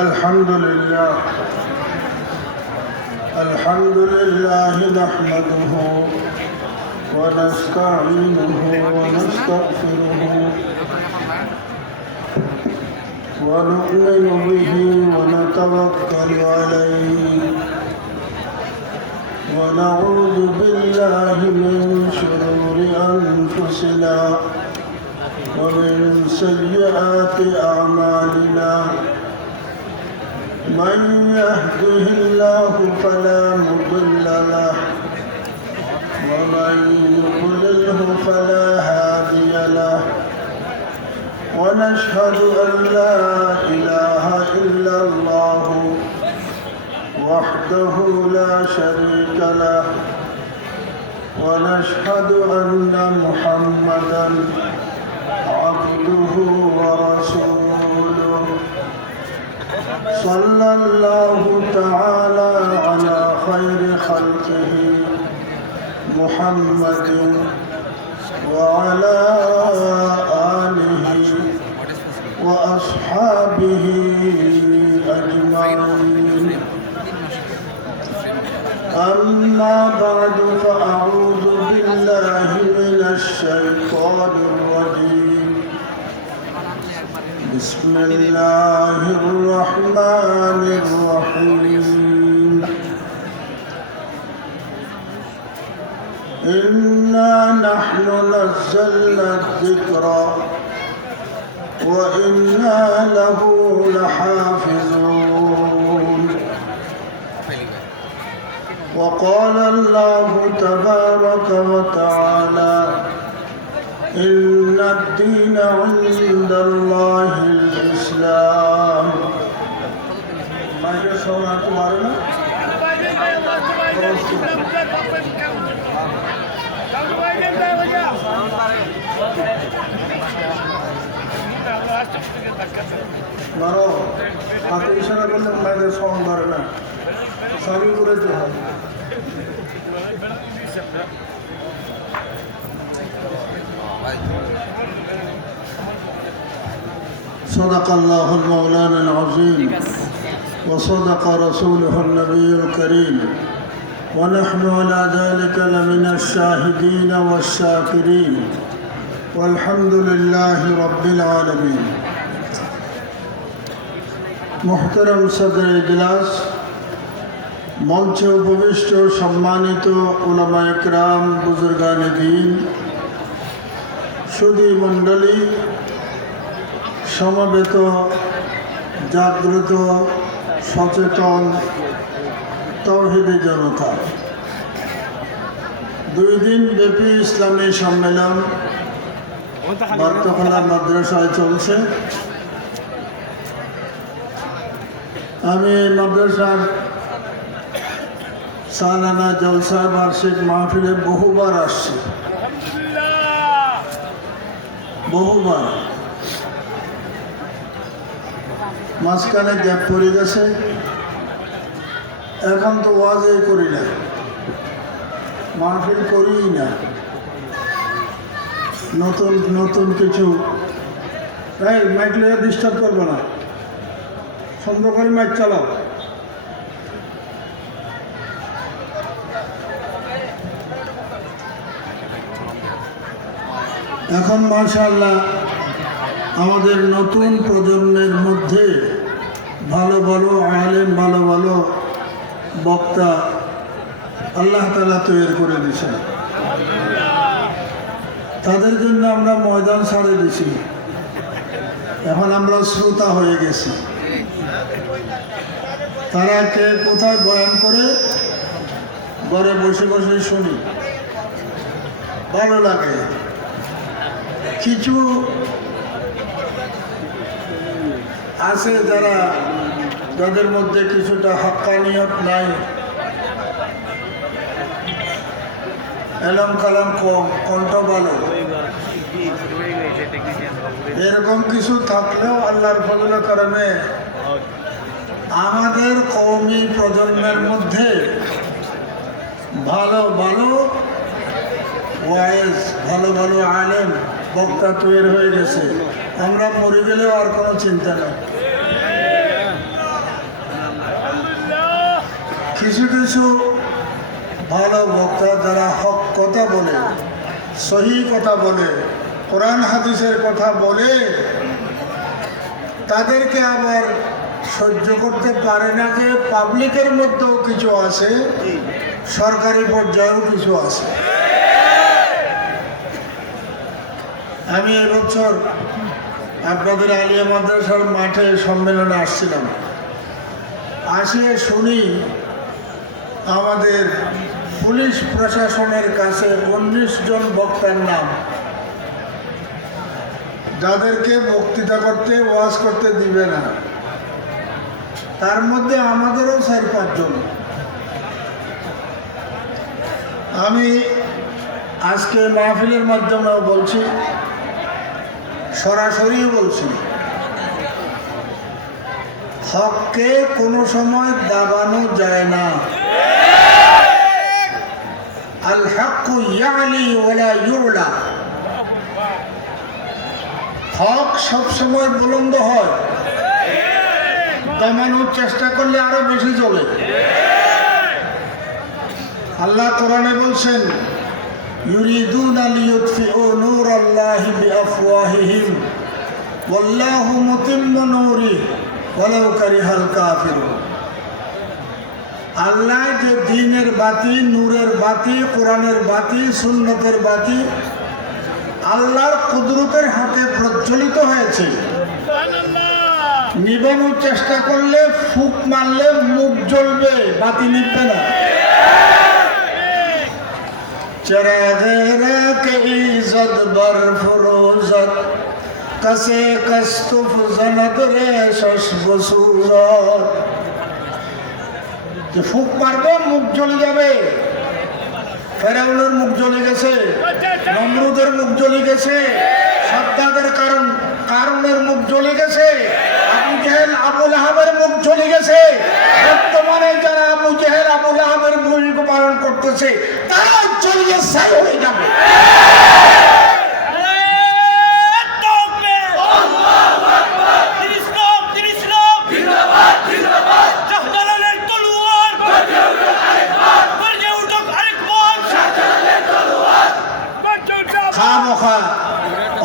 الحمد لله نحمده ونستعينه ونستغفره ونؤمن به ونتوكل عليه ونعوذ بالله من شرور أنفسنا ومن سيئات أعمالنا من يهده الله فلا مضل له ومن يضلله فلا هادي له ونشهد أن لا إله إلا الله وحده لا شريك له ونشهد أن محمدًا عبده ورسوله صلى الله تعالى على خير خلقه محمد وعلى آله وأصحابه أجمعين أما بعد فأعوذ بالله من الشيطان الرجيم بسم الله الرحمن الرحيم إنا نحن نزلنا الذكر وإنا له لحافظون وقال الله تبارك وتعالى إن الدين عند الله الإسلام صدق الله المولانا العظيم وصدق رسوله النبي الكريم ونحن على ذلك لمن الشاهدين والشاكرين والحمد لله رب العالمين محترم صدر اجلاس মঞ্চে উপবিষ্ট সম্মানিত উলামায়ে কেরাম বুজুর্গানে দ্বীন সুধী মণ্ডলী সমবেত জাগ্রত সচেতন তাওহীদি জনতা 2 দিন ব্যাপী ইসলামী সম্মেলন বার্তাখোলা মাদ্রাসায় চলছে। আমি মাদ্রাসার সালানা জলসা বার্ষিক মাহফিলে বহুবার আসছি, বহুবার। মাঝখানে গ্যাপ পড়ে গেছে, এখন তো ওয়াজই করি না, মাহফিল করিই না। নতুন নতুন কিছু মাইক লিয়ে ডিস্টার্ব করবো না, সুন্দর করে মাইক চালাও। এখন মাশাআল্লাহ আমাদের নতুন প্রজন্মের মধ্যে ভালো ভালো আলেম, ভালো ভালো বক্তা আল্লাহ তাআলা তৈরি করে দিয়েছেন। তাদের জন্য আমরা ময়দান ছাড়ে দিছি, এখন আমরা শ্রোতা হয়ে গেছি। তারা কে কোথায় বয়ান করে ঘরে বসে বসে শুনি, ভালো লাগে। কিছু আছে যাদের মধ্যে কিছুটা হাক্কানিয়ত নাই, এলম কালাম কম, কণ্ঠ ভালো, এরকম কিছু থাকলেও আল্লাহর ফজলে করমে আমাদের কওমি প্রজন্মের মধ্যে ভালো ভালো ওয়াইজ, ভালো ভালো আলেম বক্তা তৈরি হয়ে গেছে। আমরা মরে গেলেও আর কোনো চিন্তা নেই। কিছু কিছু ভালো বক্তা যারা হক কথা বলে, সহি কথা বলে, কোরআন হাদিসের কথা বলে, তাদেরকে আবার সহ্য করতে পারে না যে পাবলিকের মধ্যেও কিছু আছে, সরকারি পর্যায়েও কিছু আছে। আমি এবছর আপনাদের আলিয়া মাদ্রাসার মাঠে সম্মেলনে আসছিলাম, আসিয়ে শুনি আমাদের পুলিশ প্রশাসনের কাছে 19 জন বক্তার নাম, যাদেরকে বক্তৃতা করতে, ওয়াজ করতে দিবে না। তার মধ্যে আমাদেরও 4-5 জন। আমি আজকে মাহফিলের মাধ্যমেও বলছি, সরাসরি বলছি, হককে কোনো সময় দাবানো যায় না। আল হক্কু ইয়ালি ওয়ালা ইউলা। হক সবসময় বুলন্দ হয়, দমানোর চেষ্টা করলে আরো বেশি চলে। আল্লাহ কোরআনে বলছেন, ইউরিদুনা লিইউতফিউ নূরাল্লাহি বিআফওয়াহিহিম ওয়াল্লাহু মুতিম্মু নূরিহি ওয়ালাউ কারিহাল কাফিরুন। আল্লাহ যে দ্বীনের বাতি, নূরের বাতি, কোরআনের বাতি, সুন্নতের বাতি আল্লাহর কুদরতের হাতে প্রজ্বলিত হয়েছে, নিবানোর চেষ্টা করলে, ফুক মারলে মুখ জ্বলবে, বাতি নিবে না। চেরাগেরা কে ইজ্জত বরফরোজত কসে কস্তুফ জনত রে শশবসুরত। যে ফুক মারবে মুখ জ্বলে যাবে। ফেরাউনের মুখ জ্বলে গেছে, নমরুদের মুখ জ্বলে গেছে, সাদ্দাদের কারণের মুখ জ্বলে গেছে, আবু জেহেল আবু লাহাবের মুখ জ্বলে গেছে। বর্তমানে যারা আবু জেহেল আবু লাহাবের ভূমিকা পালন করতেছে তারা জ্বলিয়ে ছাই হয়ে যাবে।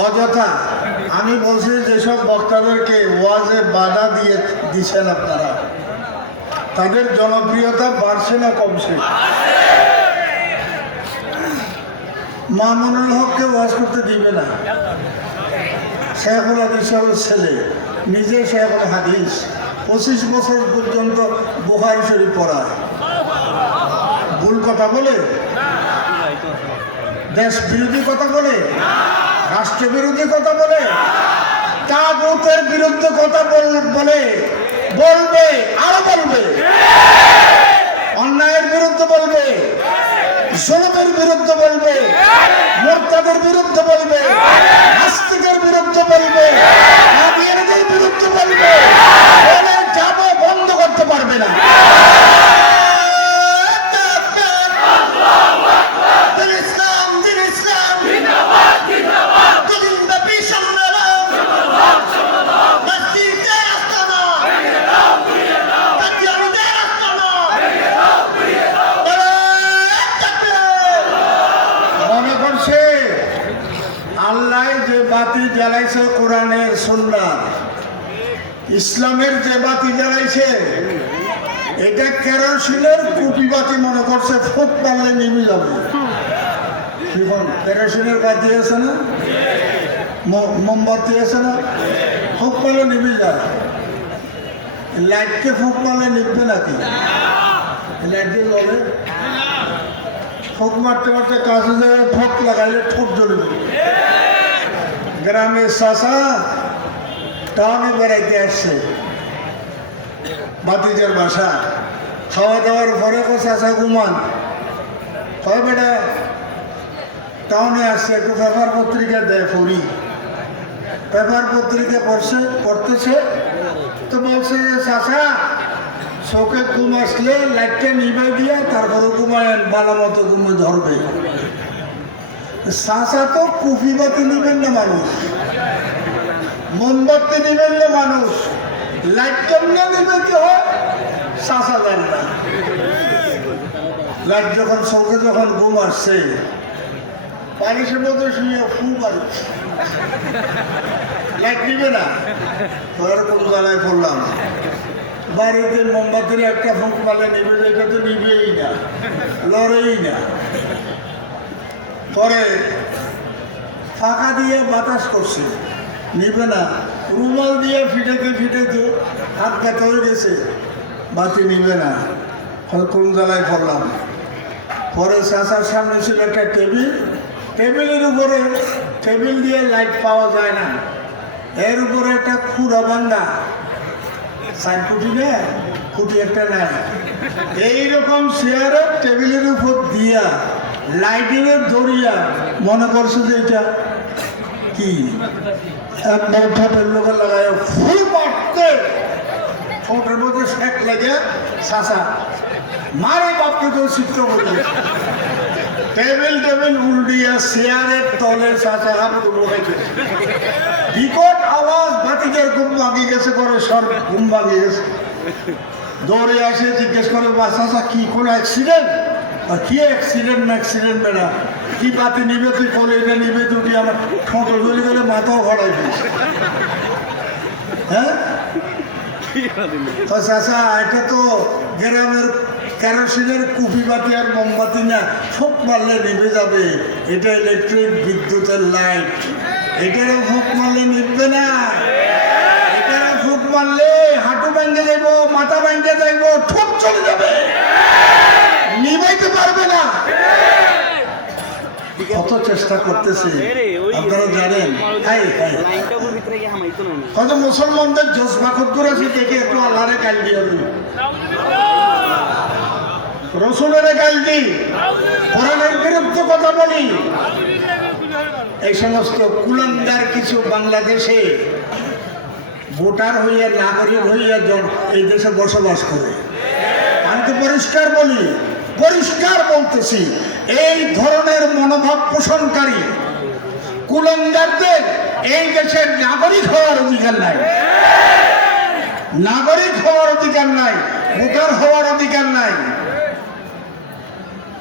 অযথা আমি বলছি, যেসব বক্তাদেরকে ওয়াজে বাধা দিচ্ছেন আপনারা, তাদের জনপ্রিয়তা বাড়ছে না কমছে? মামুনুল হককে ওয়াজ করতে দিবে না। শেখুল হাদিস সাহেবের ছেলে, নিজে শেখুল হাদিস, 25 বছর পর্যন্ত বুখারী শরীফ পড়ায়। ভুল কথা বলে, দেশ বিরোধী কথা বলে, রাষ্ট্র বিরোধী কথা বলে, তাগুতের বিরুদ্ধে কথা বলবে, আরো বলবে, অন্যায়ের বিরুদ্ধে বলবে, জুলুমের বিরুদ্ধে বলবে, মুরতাদের বিরুদ্ধে বলবে, নাস্তিকের বিরুদ্ধে বলবে, কাদিয়ানীদের বিরুদ্ধে বলবে, বলে যাবে, বন্ধ করতে পারবে না। বাতি জ্বালাইছে কোরআনের সুন্নাহ, ইসলামের যে বাতি জ্বালাইছে, এটা কেরোসিনের কুপি বাতি মনে করছে, ফুক মারলে নিভে যাবে। কেরোসিনের বাতি আছে না, মোমবাতি আছে না, ফুক মারলে নিভে যায়। লাইটকে ফুক মারলে নিভবে নাকি? লাইট দিয়ে জ্বলে। ফুক মারতে মারতে কাছে জায়গায় ফোক লাগাইলে ঠোঁট জ্বলবে। গ্রামের চাষা টাউনে বেড়াইতে আসছে, বাতিজার বাসা, খাওয়া দাওয়ার পরে চাষা ঘুমান, হয় বেটা টাউনে আসছে, একটু পেপার পত্রিকা দেয় পড়ি। পেপার পত্রিকা পড়তেছে তো বলছে যে চাষা, চোখে ঘুম আসলে লাইটটা নিবে দিয়া তারপরে ঘুমায়, বালা মতো ঘুমে ধরবে। চাষা তো কুফি বাতি নিবেন না মানুষ, মোমবাতি নিবেন না মানুষ, লাইট কেমনে নিবে কি হয় চাষা জানে না। লাইট যখন চোখে যখন ঘুম আসছে বালিশের মধ্যে শুয়ে ফু বাড়ি লাইট নিবে না, তোর কোন জায়গায় পড়লাম। বাড়িতে মোমবাতির একটা ফুঁক মারলে নিবে, এটা তো নিবেই না, লড়েই না। পরে ফাঁকা দিয়ে বাতাস করছে, নিবে না, রুমাল দিয়ে ফিটাতে ফিটাতে হাত ব্যথা হয়ে গেছে, বাতি নিবে না। কোন জায়গায় পড়লাম। পরে চাচার সামনে ছিল একটা টেবিল, টেবিলের উপরে, টেবিল দিয়ে লাইট পাওয়া যায় না, এর উপরে একটা খুঁড়া বান্ধা, 4 ফুটি না ফুটি একটা নাই, এইরকম চেয়ারের টেবিলের উপর দিয়া লাইটের দড়িয়া মনে করছে যে এটা কি এক বৌঠা লোকের লাগায় ফুল মারতে ঠোঁটের মধ্যে শেক লেগে চাষা মারে বাপকে তো চিত্র করি টেবিল টেবিল উল্টিয়া চেয়ারের তলে চাষা হাত বসাইছে। বিকট আওয়াজ, বাতিকের ঘুম ভাঙিয়ে গেছে, করে সব ঘুম ভাঙিয়ে গেছে। দৌড়ে আসে জিজ্ঞেস করে, চাষা কি কোনো অ্যাক্সিডেন্ট? কি অ্যাক্সিডেন্ট না অ্যাক্সিডেন্ট বেড়া, কি বাতি নিবে তুই করে, এটা নিবে দুটি, আমার ঠোঁটো ধরে গেলে মাথাও ঘড়াই দিস। হ্যাঁ চাষা, এটা তো গ্রামের কেরোসিনের কুপি বাতি আর মোমবাতি না, ফুক মারলে নিভে যাবে, এটা ইলেকট্রিক বিদ্যুতের লাইট, এটারও ফুক মারলে নিভবে না, এটারও ফুক মারলে হাঁটু ভেঙে যাইব, মাথা ভেঙে যাইব, ঠোঁট চলে যাবে, নিভাইতে পারবে না। কত চেষ্টা করতেছে আপনারা জানেন। কত মুসলমানদের জজবা খুদ্দুর আছে, দেখে একটু আল্লাহরে গাল দিয়ে রসুলের গাল দিই, কোরআনের বিরুদ্ধে কথা বলি। এই সমস্ত কুলাঙ্গার কিছু বাংলাদেশে ভোটার হইয়া, নাগরিক হইয়া এই দেশে বসবাস করে। আমি তো পরিষ্কার বলি, পরিষ্কার বলতেছি, এই ধরনের মনোভাব পোষণকারী কুলাঙ্গারদের এই দেশের নাগরিক হওয়ার অধিকার নাই, নাগরিক হওয়ার অধিকার নাই, ভোটার হওয়ার অধিকার নাই।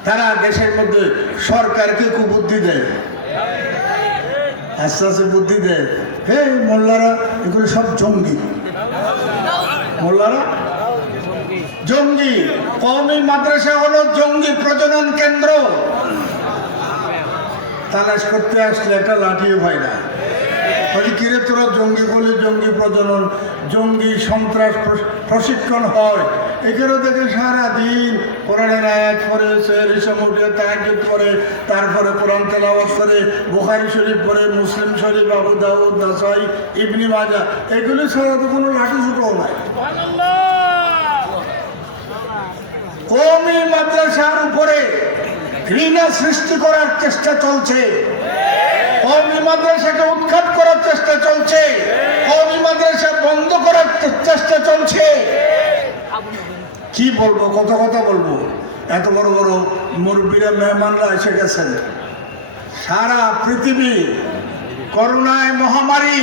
তারা দেশের মধ্যে সরকারকে কুবুদ্ধি দেয়, আস্তে আস্তে বুদ্ধি দেয়, হে মোল্লারা এগুলো সব জঙ্গি, মোল্লারা জঙ্গি। কওমি মাদ্রাসা হলো জঙ্গি প্রজনন কেন্দ্র। তালাশ করতে আসলে একটা লাঠিও হয় না, কিরে তোরা জঙ্গি বলে, জঙ্গি প্রজনন, জঙ্গি সন্ত্রাস প্রশিক্ষণ হয়। এখানে দেখে সারাদিন কোরআনের আয়াত পড়ে, সেহরিসম উঠে তাহাজ্জুদ করে, তারপরে কোরআন তেলাওয়াত করে, বুখারী শরীফ পড়ে, মুসলিম শরীফ, আবু দাউদ, নাসাই, ইবনে মাজাহ, এগুলি ছাড়া তো কোনো লাঠি ছোটও নাই। কওমি মাদ্রাসার উপরে ঘৃণা সৃষ্টি করার চেষ্টা চলছে, কওমি মাদ্রাসাকে উৎখাত করার চেষ্টা চলছে, কওমি মাদ্রাসা বন্ধ করার চেষ্টা চলছে। কি বলবো, কত কথা বলবো। এত বড় বড় মুরব্বীরা, মেহমানরা এসে গেছেন। সারা পৃথিবী করোনায় মহামারী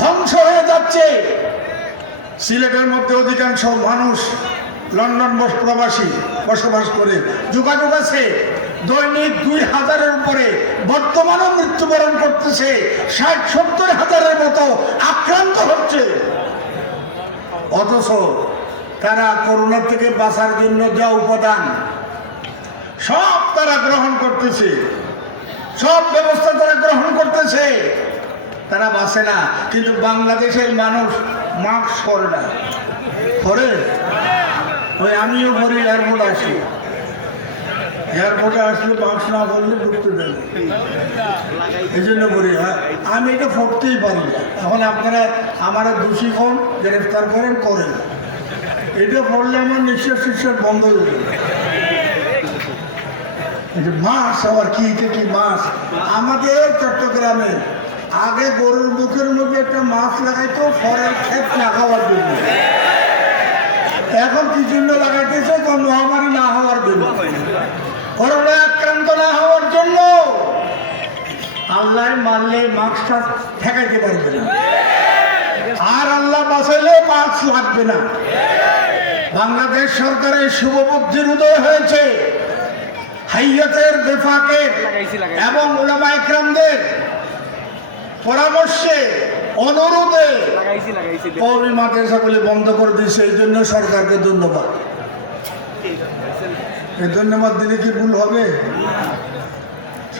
ধ্বংস হয়ে যাচ্ছে। সিলেটের মধ্যে অধিকাংশ মানুষ লন্ডন প্রবাসী বসবাস করে, যোগাযোগ আছে। দৈনিক 2000-এর উপরে বর্তমানও মৃত্যুবরণ করতেছে, 60-70 হাজারের মতো আক্রান্ত হচ্ছে। অথচ তারা করোনা থেকে বাঁচার জন্য যা উপাদান সব তারা গ্রহণ করতেছে, সব ব্যবস্থা তারা গ্রহণ করতেছে, তারা বাঁচে না। কিন্তু বাংলাদেশের মানুষ মাস্ক পরে না, পরে ওই আমিও পরে এয়ারপোর্ট আসি, এয়ারপোর্টে আসলে মাস্ক না পরলে ঢুকতে দেবে, এই জন্য বলি আমি এটা পড়তেই পারি না। এখন আপনারা আমার দোষী হন, গ্রেফতার করেন, করেন, এটা পড়লে আমার নিঃশ্বাস নিঃশ্বাস বন্ধ হয়ে যাবে। মাছ আবার কি, এটা কি মাছ? আমাদের চট্টগ্রামে আগে গরুর মুখের মধ্যে একটা মাছ লাগাইতো ফরের ক্ষেত না খাওয়ার জন্য, এখন কি জন্য লাগাইতেছে? কোন মহামারী না হওয়ার জন্য, করোনা আক্রান্ত না হওয়ার জন্য। আল্লাহ মারলে মাস্কটা ঠেকাইতে পারবে না, আর আল্লাহ বাঁচাইলে মাস্ক লাগবে না। বাংলাদেশ সরকারের শুভবুদ্ধির উদয় হয়েছে, হাইয়াতের বেফাকে এবং উলামা ইকরামদের পরামর্শে অনুরোধে কওমি মাদ্রাসাগুলি বন্ধ করে দিয়েছে। এই জন্য সরকারকে ধন্যবাদ। এই ধন্যবাদ দিলে কি ভুল হবে?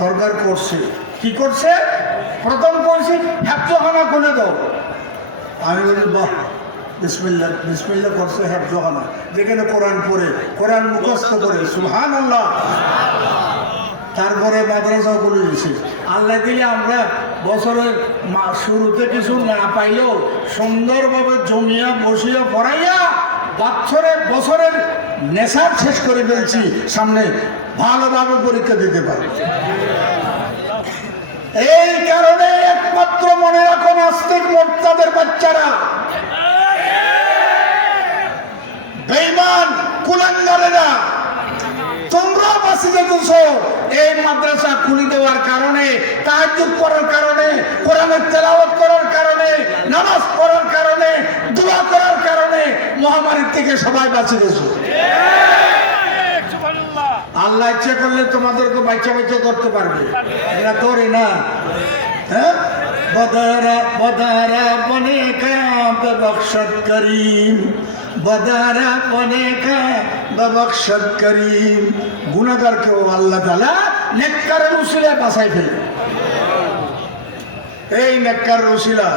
সরকার করছে, কি করছে? প্রথম করছে হেফজখানা খুলে দাও। আমি বলি বাহ, বিসমিল্লাহ বিসমিল্লাহ করছে হেফজখানা, যেখানে কোরআন পড়ে, কোরআন মুখস্থ করে, সুবহানাল্লাহ। তারপরে মাদ্রাসা খুলে দিয়েছে। আল্লাহ দিলে আমরা বছরের শুরুতে কিছু না পাইলেও সুন্দরভাবে জমিয়া বসিয়া পড়াইয়া বছরের নেশার শেষ করে ফেলছি, সামনে ভালোভাবে পরীক্ষা দিতে পারি। এই কারণে একমাত্র মনে রাখো, নাস্তিক মোর্তাদের বাচ্চারা, বেঈমান কুলাঙ্গারেরা, তোমরা বাঁচে যেতেছ এই মাদ্রাসা খুলে দেওয়ার কারণে, তাহাজ্জুদ পড়ার কারণে, কোরআনের তেলাওয়াত করার কারণে, নামাজ পড়ার কারণে, দোয়া করার কারণে মহামারীর থেকে সবাই বাঁচে গেছে। আল্লাহ ইচ্ছা করলে তোমাদেরকে বাচ্চা বাচ্চা করতে পারবে, এরা তোরে না। হ্যাঁ, বদারা বদারা বনে কা ববখশত করিম, বদারা বনে কা ববখশত করিম। গুনাহগারকেও আল্লাহ তাআলা নেককারের উসিলায় বাঁচাই ফেলে। এই নেককারের উসিলা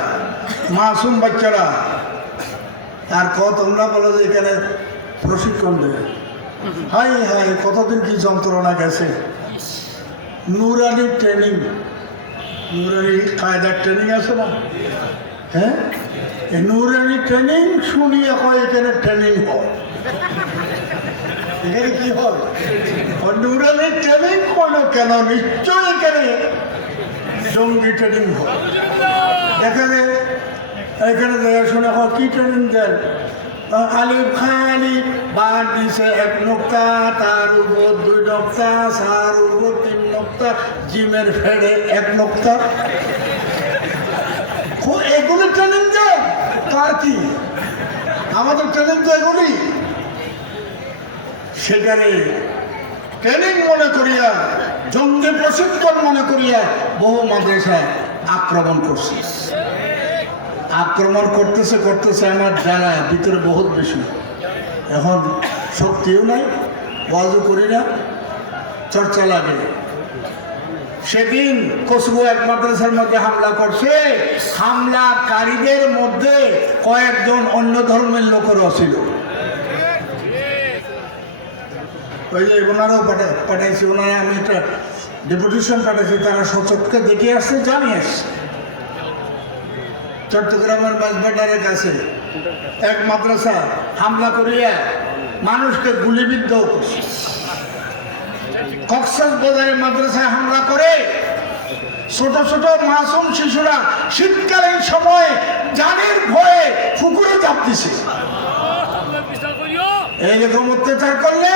মাসুম বাচ্চারা। আর তোমরা বলো যে এখানে প্রশিক্ষণ দেবে, হাই হাই কতদিন কি যন্ত্রণা গেছে। নুরানি ট্রেনিং, নুরানি কায়দার ট্রেনিং আছে না? হ্যাঁ, এই নুরানি ট্রেনিং শুনিয়ে হয় এখানে ট্রেনিং হয়। এখানে কি হয়? নুরানি ট্রেনিং হলো কেন? নিশ্চয় এখানে জঙ্গি ট্রেনিং হয়। এখানে এখানে শুনে হয় কি ট্রেনিং দেন? আলিফ খালি বার দিছে 1 নোক্তা, তার উপর 2 নোক্তা, সার উপর 3 নোক্তা, জিমের ফেড়ে 1 নোক্তা। এগুলি ট্রেনিং দেন? তার কি আমাদের ট্রেনিং তো এগুলি। সেখানে ট্রেনিং মনে করিয়া, জঙ্গি প্রশিক্ষণ মনে করিয়া বহু মাদ্রাসা আক্রমণ করছে। আক্রমণ করতেছে করতেছে আমার জায়গা ভিতরে বহুত বেশি। এখন শক্তিও নাই, ওয়াজও করি না, চর্চা লাগে। সেদিন কসবু এক মাদ্রাসার মধ্যে হামলা করছে। হামলাকারীদের মধ্যে কয়েকজন অন্য ধর্মের লোকেরও ছিল। ওই যে ওনারাও পাঠাইছি, ওনারা আমি একটা ডেপুটেশন পাঠাইছি, তারা সচক্ষে দেখে আসছে, জানিয়ে আসছে। চট্টগ্রামের বাঁশবাজারের কাছে এক মাদ্রাসা হামলা করিয়া মানুষকে গুলিবিদ্ধ করছে। কক্সবাজারের মাদ্রাসায় হামলা করে ছোট ছোট মাসুম শিশুরা শীতকালীন সময় জানের ভয়ে পুকুরে চাপ দিছে। এইরকম অত্যাচার করলে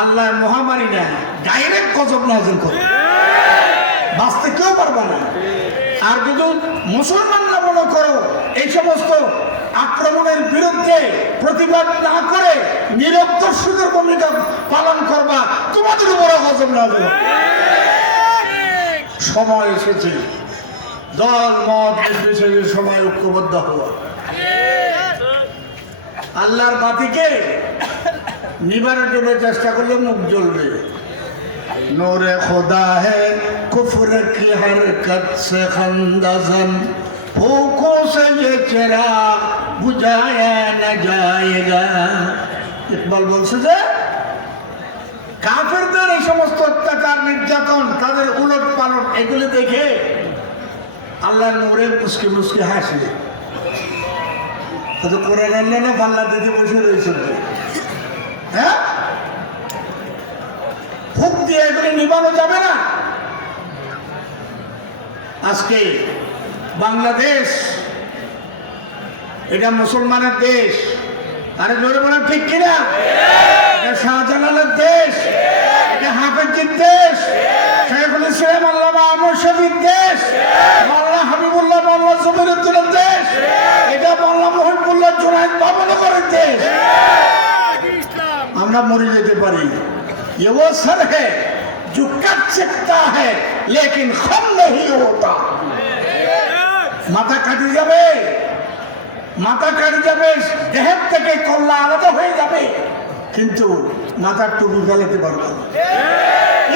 আল্লাহ মহামারী না, ডাইরেক্ট গজব নাযিল করে, বাঁচতে কেউ পারবে না। আর যদি মুসলমানরা মনে করো এই সমস্ত আক্রমণের বিরুদ্ধে প্রতিবাদ না করে নীরব দর্শকের ভূমিকা পালন করবা, তোমাদের উপরে গজব নাযিল হবে। সময় এসেছে দল মত নির্বিশেষে সবাই ঐক্যবদ্ধ হওয়া। আল্লাহর বাতিকে নিবারের জন্য চেষ্টা করলে মুখ জ্বলবে। नूरे खुदा है कुफ्र की हरकत से खंदजन, भूखों से ये चिराग बुझाया न जाएगा। ইকবাল বলছে যে কাফেরদের এই সমস্ত অত্যাচার, নির্যাতন, তাদের উলট পালট, এগুলি দেখে আল্লাহ নূরে মুস্কি মুস্কি হাসে। তো কোরআন আল্লাহ না পাল্লা দিতে বসে রয়েছে। হ্যাঁ, ফুক দিয়ে এগুলি নিবানো যাবে না। আজকে বাংলাদেশ এটা মুসলমানের দেশ। আরে জোরে বলেন ঠিক কিনা? এটা শাহজালালের দেশ, এটা হাফেজের দেশ, শেখুল ইসলাম আল্লামা আহমদ শফীর দেশ, মাওলানা হাবিবুল্লাহ মাওলানা জমিরুদ্দিনের দেশ, এটা মাওলানা মহিবুল্লাহ জুনায়েদ বাবনগরের দেশ। আমরা মরে যেতে পারি, ये वो सर है जो कट सकता है लेकिन खम नहीं होता। মাথা কাটি যাবে, মাথা কাটি যাবে, দেহের থেকে কল্লা আলাদা হয়ে যাবে, কিন্তু মাথার টুপি ফেলাতে পারবে না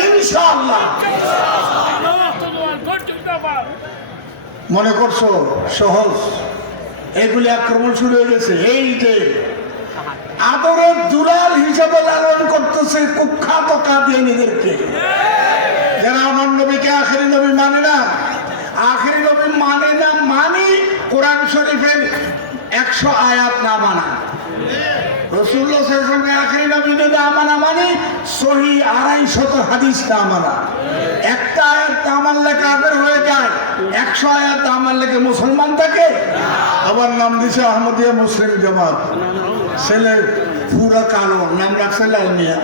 ইনশাআল্লাহ। মনে করছো সহজ? এগুলি আক্রমণ শুরু হয়ে গেছে। এই যে আদরের দুলাল হিসাবে লালন করতেছে কুখ্যাত কাদিয়ানীদেরকে, যারা আমার নবীকে আখেরি নবী মানে না। আখেরি নবী মানে না মানি কোরআন শরীফের 100 আয়াত না মানা, রাসূলুল্লাহ সাল্লাল্লাহু আলাইহি ওয়াসাল্লাম আখেরি নবী না মানা মানে সহিহ 250 হাদিস না মানা। একটা আয়াত না মানলে কাফের হয়ে যায়, 100 আয়াত না মানলে কি মুসলমান থাকে? আবার নাম দিছে আহমদিয়া মুসলিম জামাত, ছেলে পুরা কালো, নাম রাখছে লাল মিয়া।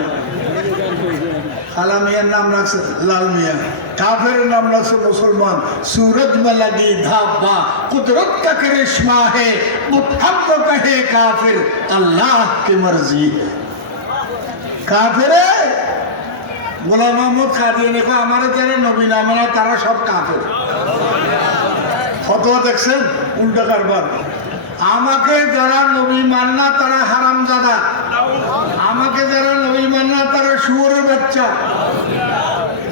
খালা মিয়ার নাম রাখছে লাল মিয়া, কাফের নাম রাখছে মুসলমান। सूरज में लगी धाबा कुदरत का करिश्मा है, मुत्तहम तो कहे काफिर अल्लाह की मर्जी है। काफिर গোলাম মোহাম্মদ কাদিয়ানী কো আমারে যারা নবী না মানে তারা সব কাফের। ফতোয়া দেখছেন উল্টা কারবার। আমাকে যারা নবী মানে না তারা হারামজাদা, আমাকে যারা নবী মানে না তারা শুয়োরের বাচ্চা,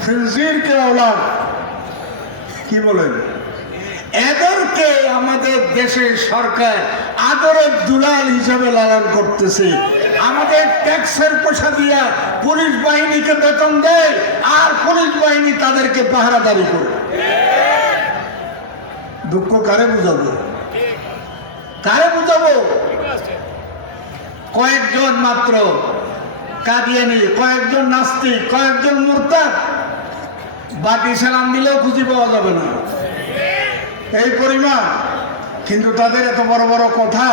খিনজির কে औलाद। কি বলেন? এদেরকে আমাদের দেশের সরকার আদরের দুলাল হিসাবে লালন করতেছে। আমাদের ট্যাক্সের পয়সা দিয়া পুলিশ বাহিনীকে বেতন দেয়, আর পুলিশ বাহিনী তাদেরকে পাহারাদারি করে। দুঃখ কারে বুঝাবো? কারে বুঝাবো? কয়েকজন মাত্র কাদিয়ানী, কয়েকজন নাস্তিক, কয়েকজন মুরতাদ বাকি সালাম দিলেও খুঁজে পাওয়া যাবে না, এই পরিমাণ। কিন্তু তাদের এত বড় বড় কথা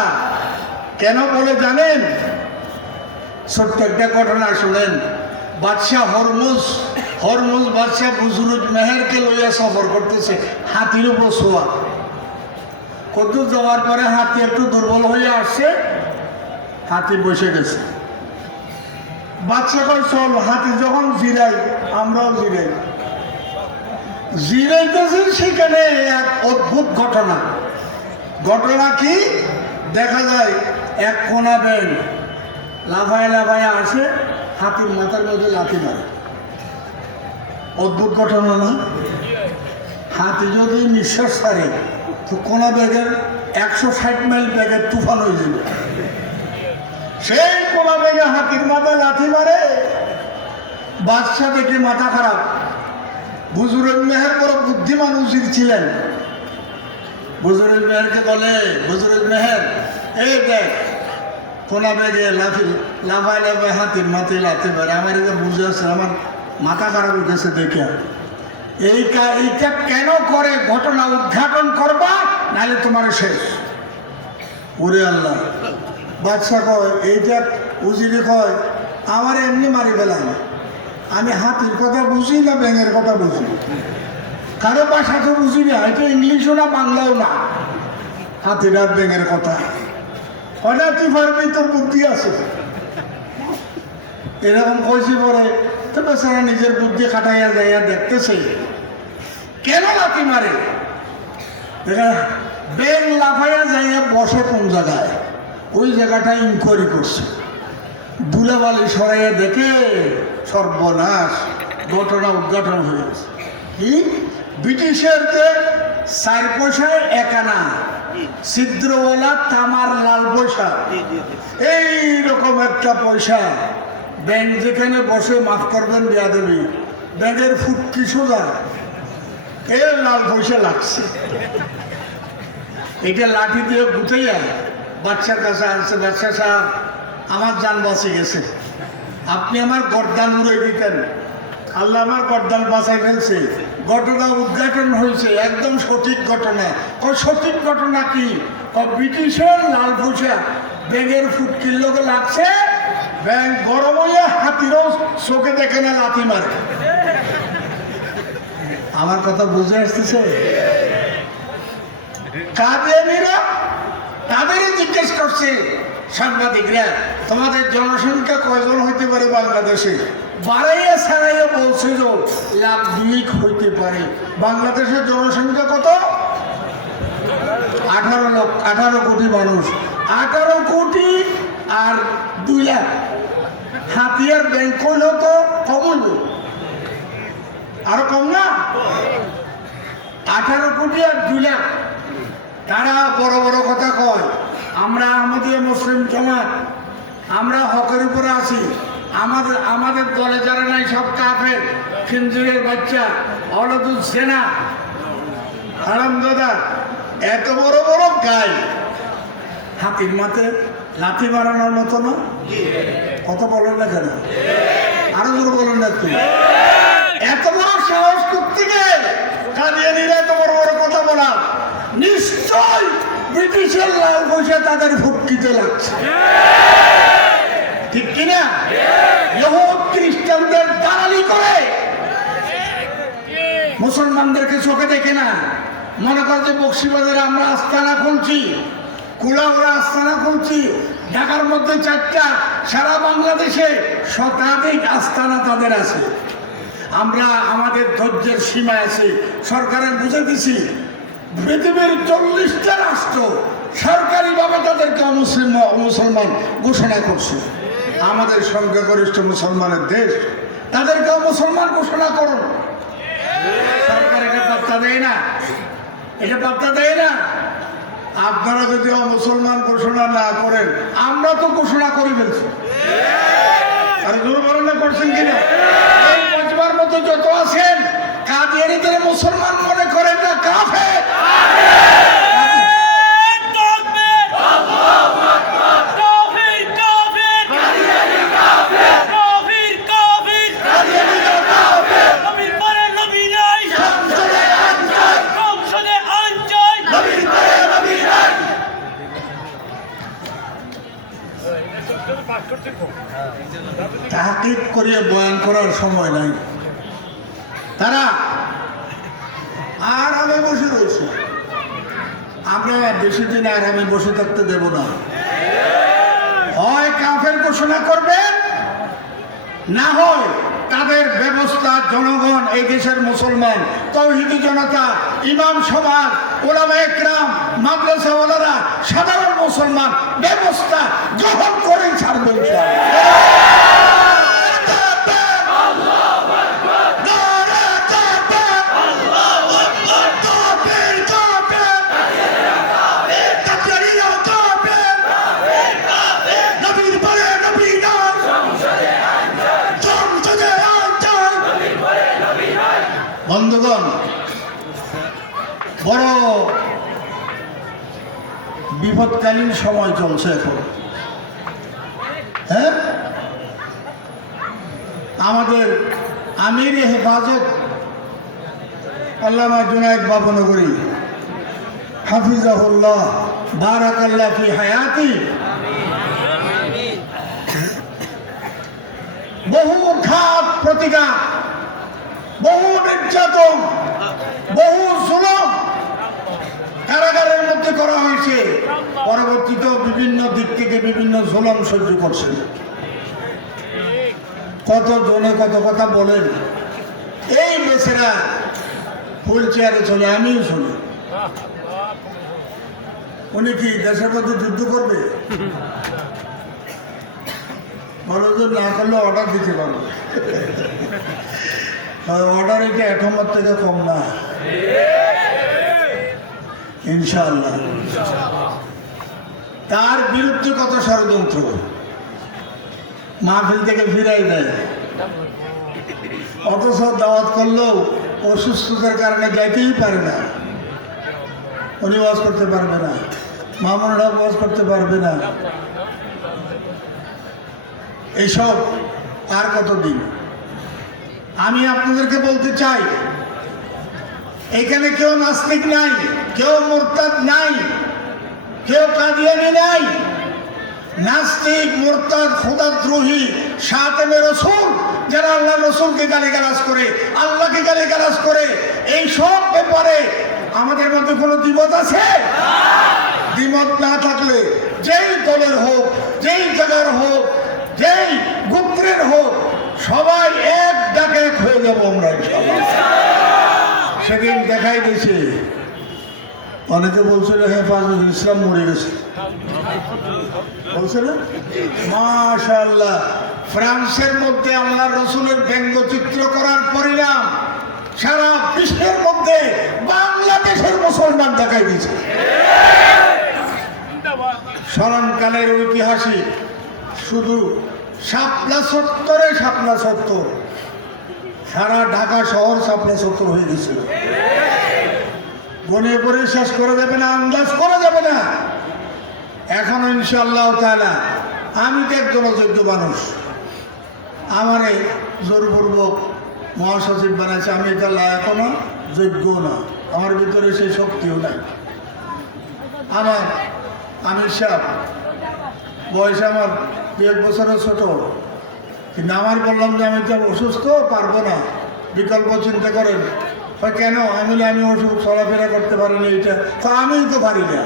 কেন বলে জানেন? ছোট্ট একটা ঘটনা শুনেন। বাদশাহ হরমুজ বাদশাহ বুজরুজ মেহেরকে লইয়া সফর করতেছে, হাতির উপর শোয়া। কত যাওয়ার পরে হাতি একটু দুর্বল হয়ে আসছে, হাতি বসে গেছে। বাদশাহ কয় চল, হাতি যখন জিরাই আমরাও জিরাই। জিরাইতেছে, সেখানে এক অদ্ভুত ঘটনা। ঘটনা কি? দেখা যায় এক কোনা ব্যাঙ লাফায় লাফায় আসে, হাতির মাথার মধ্যে লাথি মারে। অদ্ভুত ঘটনা না? হাতি যদি নিঃশ্বাস ছাড়ে তো কোনা ব্যাগের 160 মাইল ব্যাগের তুফান হয়ে যাবে। সেই কোনা ব্যাগে হাতির মাথায় লাথি মারে। বাদশাহ দেখে মাথা খারাপ। বুজুরুল মেহের বড় বুদ্ধিমান উজির ছিলেন। বুজুরুল মেহেরকে বলে, বুজুরুল মেহের এই দেখ কোনা ব্যাগে লাফায় লাফায় হাতির মাথায় লাথি মারে, আমার এটা বুঝে আসছে, আমার মাথা খারাপ উঠেছে দেখে। এইটা কেন করে ঘটনা উদ্ঘাটন করবা, নাহলে তোমার শেষ। ওরে আল্লাহ! বাদশাহ কয়, এইটা উজিরে কয় আমার এমনি মারি ফেলাম, আমি হাতির কথা বুঝি না ব্যাঙের কথা বুঝি, কারো ভাষা তো বুঝি না, এটা ইংলিশও না বাংলাও না, হাতির আর ব্যাঙের কথা। হঠাৎ তুই পারবি, তোর বুদ্ধি আছে। এরকম কইছি পরে তো বেচারা নিজের বুদ্ধি খাটাইয়া যাইয়া দেখতেছে কেন লাথি মারে। ব্যাঙ লাফাইয়া যাইয়া বসে কোন জায়গায়, ওই জায়গাটা ইনকোয়ারি করছে। ধুলাবালি সরাইয়া দেখে সর্বনাশ, ঘটনা উদ্ঘাটন হয়ে গেছে। কি? ব্রিটিশের যে 4 পয়সায় 1 আনা ছিদ্রওয়ালা তামার লাল পয়সা, এইরকম একটা পয়সা ব্যাংক যেখানে বসে, মাফ করবেন বেয়াদবি, ব্যাংকের ফুটকি সোজা এর লাল পয়সা লাগছে। এটা লাঠি দিয়ে গুটাইয়া বাচ্চার কাছে আনছে। বাচ্চা সাহেব, আমার জান বাঁচে গেছে, আপনি আমার গর্দান উড়াই দিতেন। আল্লাহ আমার গর্দান বাঁচাই ফেলছে। ঘটনা উদ্ঘাটন হয়েছে, একদম সঠিক ঘটনা। সঠিক ঘটনা কি? ব্রিটিশের লাল পয়সা ব্যাঙের ফুটকির লোকে লাগছে, ব্যাঙ গরম হইয়া হাতিরও চোখে দেখে না, লাথি মারে। আমার কথা বুঝে আসতেছে? কাদিয়ানীরা তাদেরই জিজ্ঞেস করছে সাংবাদিকরা, তোমাদের জনসংখ্যা কয়জন হইতে পারে বাংলাদেশে? বাড়াইয়া ছাড়াইয়া বলছিল লাখ 2 হইতে পারে। বাংলাদেশের জনসংখ্যা কত? 18 কোটি মানুষ, 18 কোটি আর 2 লাখ। হাতিয়ার ব্যাংক হইল তো কম হইল, আরো কম না? 18 কোটি আর 2 লাখ। তারা বড় বড় কথা কয়, আমরা আমাদের মুসলিম জামাত, আমরা হকের উপরে আছি, আমাদের দলে যারা নাই সব কাফের, খিনজিরের বাচ্চা, অলাদুল সেনা, হারামজাদা। এত বড় বড় গাই, হাতির মাথে লাথি বাড়ানোর মতো না? কত বলেন না কেন? আরো জোরে বলেন না তুই। এত বড় সাহস করতে কাদিয়ানীরা এত বড় বড় কথা বলা, নিশ্চয় ব্রিটিশের লাল পয়সা তাদের ফুটকিতে লাগছে, ঠিক কিনা? ইহুদ খ্রিস্টানদের দালালি করে মুসলমানদেরকে চোখে দেখে না। মনে করে যে বক্সিবাজারে আমরা আস্তানা খুলছি, কুলাউড়া আস্তানা খুলছি, ঢাকার মধ্যে 4টা, সারা বাংলাদেশে শতাধিক আস্তানা তাদের আছে। আমরা আমাদের ধৈর্যের সীমা আছে, সরকারের বুঝে দিছি। পৃথিবীর 40টা রাষ্ট্র সরকারিভাবে তাদেরকে মুসলমান ঘোষণা করছে। আমাদের সংখ্যাগরিষ্ঠ মুসলমানের দেশ, তাদেরকেও মুসলমান ঘোষণা করুন। সরকার এটা পাত্তা দেয় না, এটা পাত্তা দেয় না। আপনারা যদি মুসলমান ঘোষণা না করেন, আমরা তো ঘোষণা করে ফেলছি। আর দুর্বলনা করছেন কিনা? এই মজবার মতো যত আছেন, কাদিয়ানীদের মুসলমান মনে করেন না, কাফের। তাহকিক করিয়ে বয়ান করার সময় নাই। তারা আরামে বসে রয়েছে, আমরা বেশি দিন আরামে বসে থাকতে দেব না। হয় কাফের ঘোষণা করবেন, না হয় তাদের ব্যবস্থা জনগণ, এই দেশের মুসলমান, তৌহিদি জনতা, ইমাম সমাজ, ওলামা একরাম, মাদ্রাসাওয়ালারা, সাধারণ মুসলমান ব্যবস্থা গ্রহণ করে ছাড়বেন। বন্ধুগণ, বড় বিপদকালীন সময় চলছে এখন। হ্যাঁ, আমাদের আমির হেফাজত আল্লামা জুনায়েদ বাবনগরী হাফিজাহুল্লাহ বারাকাল্লাহ ফি হায়াতি বহু ঘাত প্রতিঘাত, বহু নির্যাতন, বহু জুলুম কারাগারের মধ্যে করা হয়েছে। পরবর্তীতেও বিভিন্ন দিক থেকে বিভিন্ন জুলুম সহ্য করছে। কত জনে কত কথা বলেন। এই বেচারা হুইল চেয়ারে চলে, আমিও চলি। উনি কি দেশের মধ্যে যুদ্ধ করবে? বলো যে না করলে অর্ডার দিতে পারবে। অর্ডার এটা এখমের থেকে কম না, ইনশাআল্লাহ। তার বিরুদ্ধে কত ষড়যন্ত্র, মাহফিল থেকে ফিরাই দেয়। অথচ দাওয়াত করলেও অসুস্থতার কারণে যাইতেই পারে না। উনি ওয়াজ করতে পারবে না, মামুনরা ওয়াজ করতে পারবে না। এইসব আর কতদিন? আমি আপনাদেরকে বলতে চাই, এখানে কেউ নাস্তিক নাই, কেউ মুরতাদ নাই, কেউ কাদিয়ানী নাই। নাস্তিক, মুরতাদ, খোদাদ্রোহী, শাতেমে রসুল যারা আল্লাহ রসুলকে গালিগালাজ করে, আল্লাহকে গালিগালাজ করে, এই সব ব্যাপারে আমাদের মধ্যে কোনো দ্বিমত আছে? দ্বিমত না থাকলে যেই দলের হোক, যেই জায়গার হোক, যেই গোত্রের হোক, সবাই এক ডাকে এক হয়ে যাবো আমরা সেদিন দেখাই দিয়েছে। অনেকে বলছিল হেফাজতুল ইসলাম মরে গেছে, বলছিল মাশাআল্লাহ। ফ্রান্সের মধ্যে আল্লাহ রসুলের ব্যঙ্গচিত্র করার পরিণাম সারা বিশ্বের মধ্যে বাংলাদেশের মুসলমান দেখাই দিয়েছে। স্মরণকালের ঐতিহাসিক শুধু শাপলা চত্বরে শাপলা চত্বর, সারা ঢাকা শহর শাপলা চত্বর হয়ে গেছিল। গনে পরে শেষ করে যাবে না, আন্দাজ করা যাবে না। এখন ইনশাআল্লাহ তাআলা আমি তো একজন অযোগ্য মানুষ, আমারে জোরপূর্বক মহাসচিব বানাইছে। আমি এটা লায়ক না, যোগ্য না, আমার ভিতরে সেই শক্তিও নাই। আমি সাহেব বয়স আমার 1 বছরের ছোট, কিন্তু আমার বললাম যে আমি তো অসুস্থ, পারবো না, বিকল্প চিন্তা করেন। কেন? আমি অসুখ, চলাফেরা করতে পারিনি। এইটা তো আমিও তো পারি না।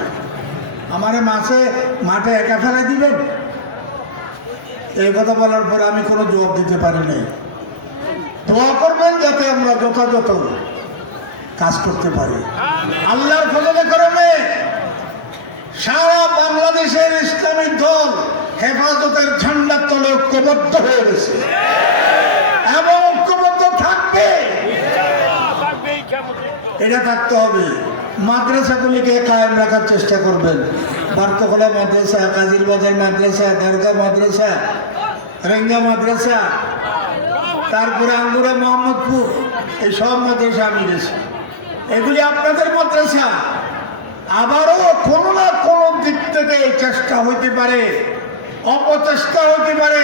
আমারে মাঠে একা ফেলাই দিবেন? এই কথা বলার পরে আমি কোনো জবাব দিতে পারি নাই। দোয়া করবেন যাতে আমরা যথাযথ কাজ করতে পারি। আল্লাহর ফজলে করমে সারা বাংলাদেশের ইসলামিক দল হেফাজতের ঝান্ডার তলে ঐক্যবদ্ধ হয়ে গেছে এবং ঐক্যবদ্ধ থাকবে। এটা থাকতে হবে। মাদ্রাসাগুলিকে কায়েম রাখার চেষ্টা করবেন। বার্তখোলা মাদ্রাসা, কাজির বাজার মাদ্রাসা, দরগা মাদ্রাসা, রেঙ্গা মাদ্রাসা, তারপরে আঙ্গুরা মোহাম্মদপুর, এই সব মাদ্রাসা আমি গেছি। এগুলি আপনাদের মাদ্রাসা। আবারও কোনো না কোনো দিক থেকে চেষ্টা হইতে পারে, অপচেষ্টা হইতে পারে,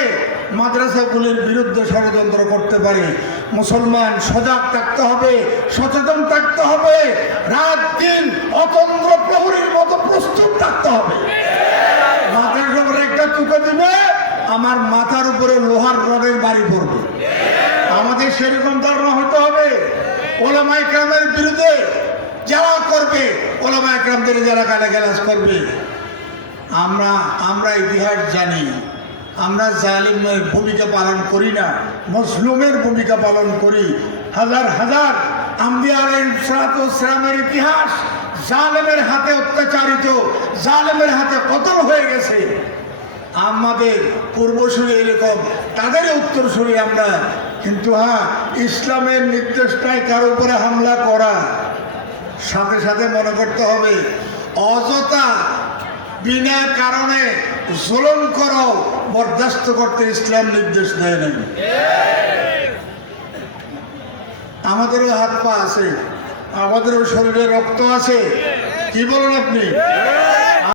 মাদ্রাসাগুলির বিরুদ্ধে ষড়যন্ত্র করতে পারে। মুসলমান সজাগ থাকতে হবে, সচেতন থাকতে হবে, রাত দিন অতন্দ্র প্রহরীর মতো প্রস্তুত থাকতে হবে। মাথার উপরে একটা চুকে দিবে, আমার মাথার উপরে লোহার রডের বাড়ি পড়বে। আমাদের সেরকম ধারণা হতে হবে। ওলামা ইকরামের বিরুদ্ধে যারা করবে, ওলামা ইকরামদের যারা গালাগালাজ করবে, আমরা ইতিহাস জানি। আমরা জালিমের ভূমিকা পালন করি না, মজলুমের ভূমিকা পালন করি। হাজার হাজার আম্বিয়া আলাইহিসসালামের ইতিহাস জালেমের হাতে অত্যাচারিত, জালেমের হাতে কতল হয়ে গেছে। আমাদের পূর্বসূরি এরকম, তাদের উত্তরসূরি আমরা। কিন্তু হ্যাঁ, ইসলামের নির্দেশটাই কারো উপরে হামলা করা, সাথে সাথে মনে করতে হবে অযথা বিনা কারণে জুলুম করো বরদাস্ত করতে ইসলাম নির্দেশ দেয় নাই। আমাদেরও হাত পা আছে, আমাদেরও শরীরে রক্ত আছে, কি বলেন আপনি?